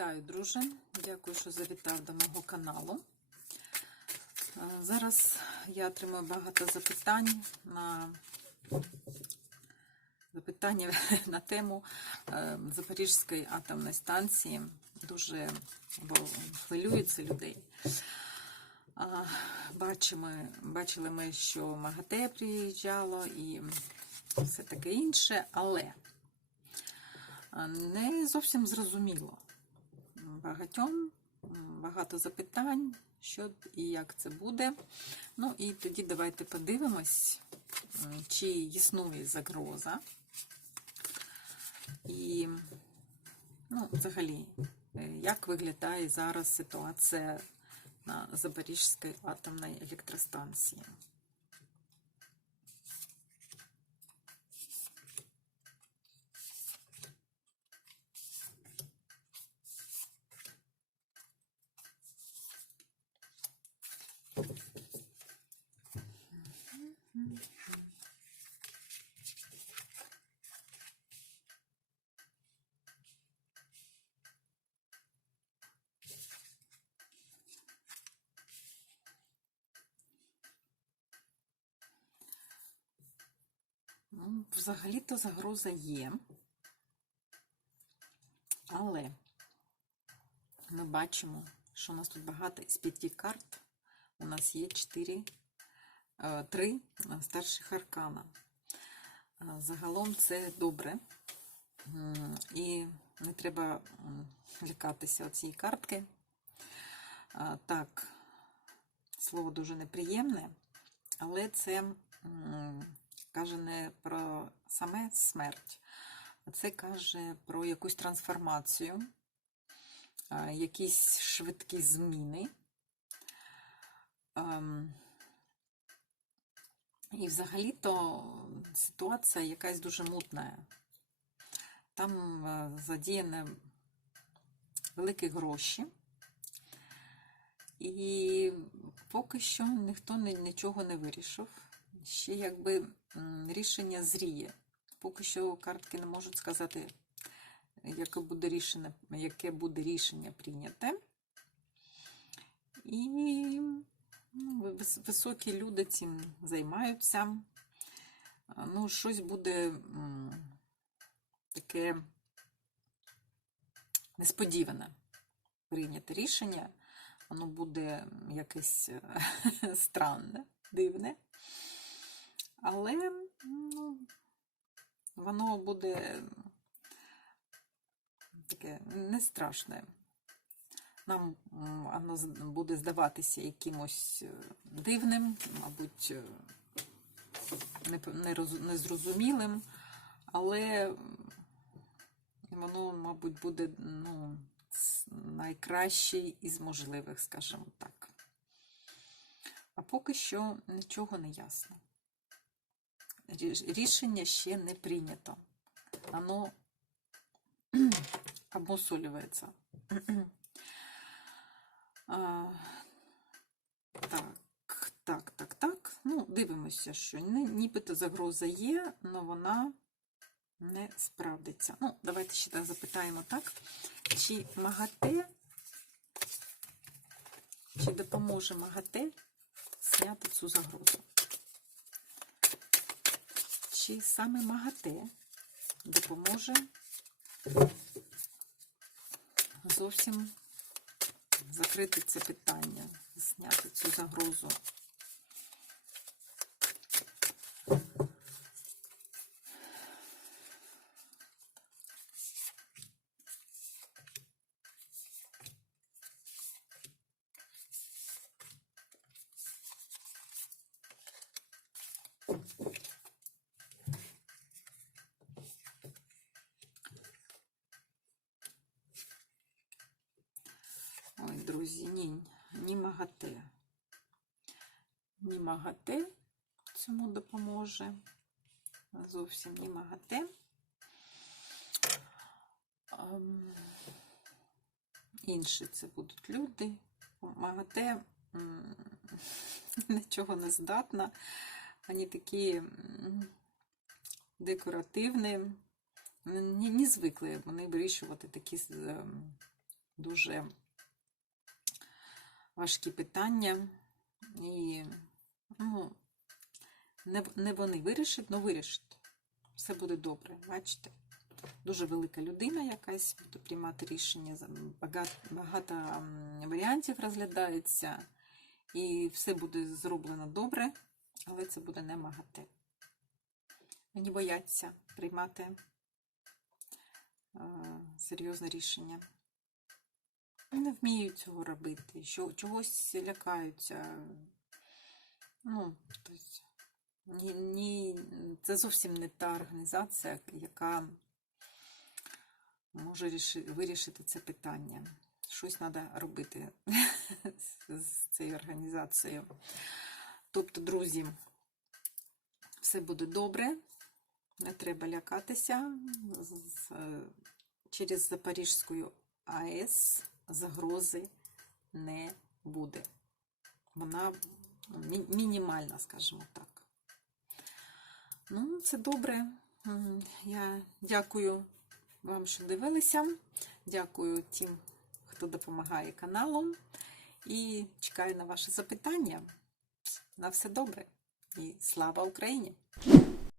Вітаю, друже! Дякую, що завітав до мого каналу. Е, Зараз я отримую багато запитань на запитання на тему е, Запорізької атомної станції. Дуже бо хвилюється людей. Бачимо, бачили ми, що МАГАТЕ приїжджало і все таке інше, але не зовсім зрозуміло. Багатьом багато запитань, що і як це буде. Ну і тоді давайте подивимось, чи існує загроза. І, ну, взагалі, як виглядає зараз ситуація на Запорізькій атомній електростанції. Взагалі-то загроза є, але ми бачимо, що у нас тут багато з п'яти карт. У нас є чотири, е, три старших аркана. Е, Загалом це добре. І не треба лякатися цієї картки. Е, Так, слово дуже неприємне, але це каже не про саме смерть, а це каже про якусь трансформацію, якісь швидкі зміни. Ем, І взагалі-то ситуація якась дуже мутна. Там е, задіяні великі гроші. І поки що ніхто нічого не вирішив. Ще якби рішення зріє. Поки що картки не можуть сказати, яке буде рішення, яке буде рішення прийняте. І ну, високі люди цим займаються. Ну, щось буде таке несподіване прийняте рішення. Воно буде якесь странне, дивне. Але ну, воно буде таке не страшне. Нам воно буде здаватися якимось е, дивним, мабуть, е, незрозумілим, але воно, мабуть, буде ну, найкращий із можливих, скажімо так. А поки що нічого не ясно. Ріш- Рішення ще не прийнято. Воно обмусолюється. Так, так, так, так. Ну, дивимося, що нібито загроза є, але вона не справдиться. Ну, давайте ще так запитаємо так. Чи МАГАТЕ, чи допоможе МАГАТЕ зняти цю загрозу? Чи саме МАГАТЕ допоможе зовсім закрити це питання, зняти цю загрозу? Друзі, ні, ні МАГАТЕ. Ні МАГАТЕ цьому допоможе. Зовсім ні МАГАТЕ. Ем, Інші це будуть люди. МАГАТЕ нічого не здатна. Вони такі декоративні, не звикли вони вирішувати такі ем, дуже важкі питання. І ну, не, не вони вирішать, але вирішать. Все буде добре, бачите? Дуже велика людина якась буде приймати рішення. Багато, багато варіантів розглядається. І все буде зроблено добре, але це буде не МАГАТЕ. Мені бояться приймати серйозне рішення. Не вміють цього робити, що, чогось лякаються. Ну, тобто, ні, ні, це зовсім не та організація, яка може вирішити це питання. Щось треба робити з, цією організацією. Тобто, друзі, все буде добре, не треба лякатися. Е, Через Запорізьку АЕС загрози не буде. Вона мінімальна, скажімо так. Ну, це добре. Я дякую вам, що дивилися. Дякую тим, хто допомагає каналу. І чекаю на ваші запитання. На все добре. І слава Україні!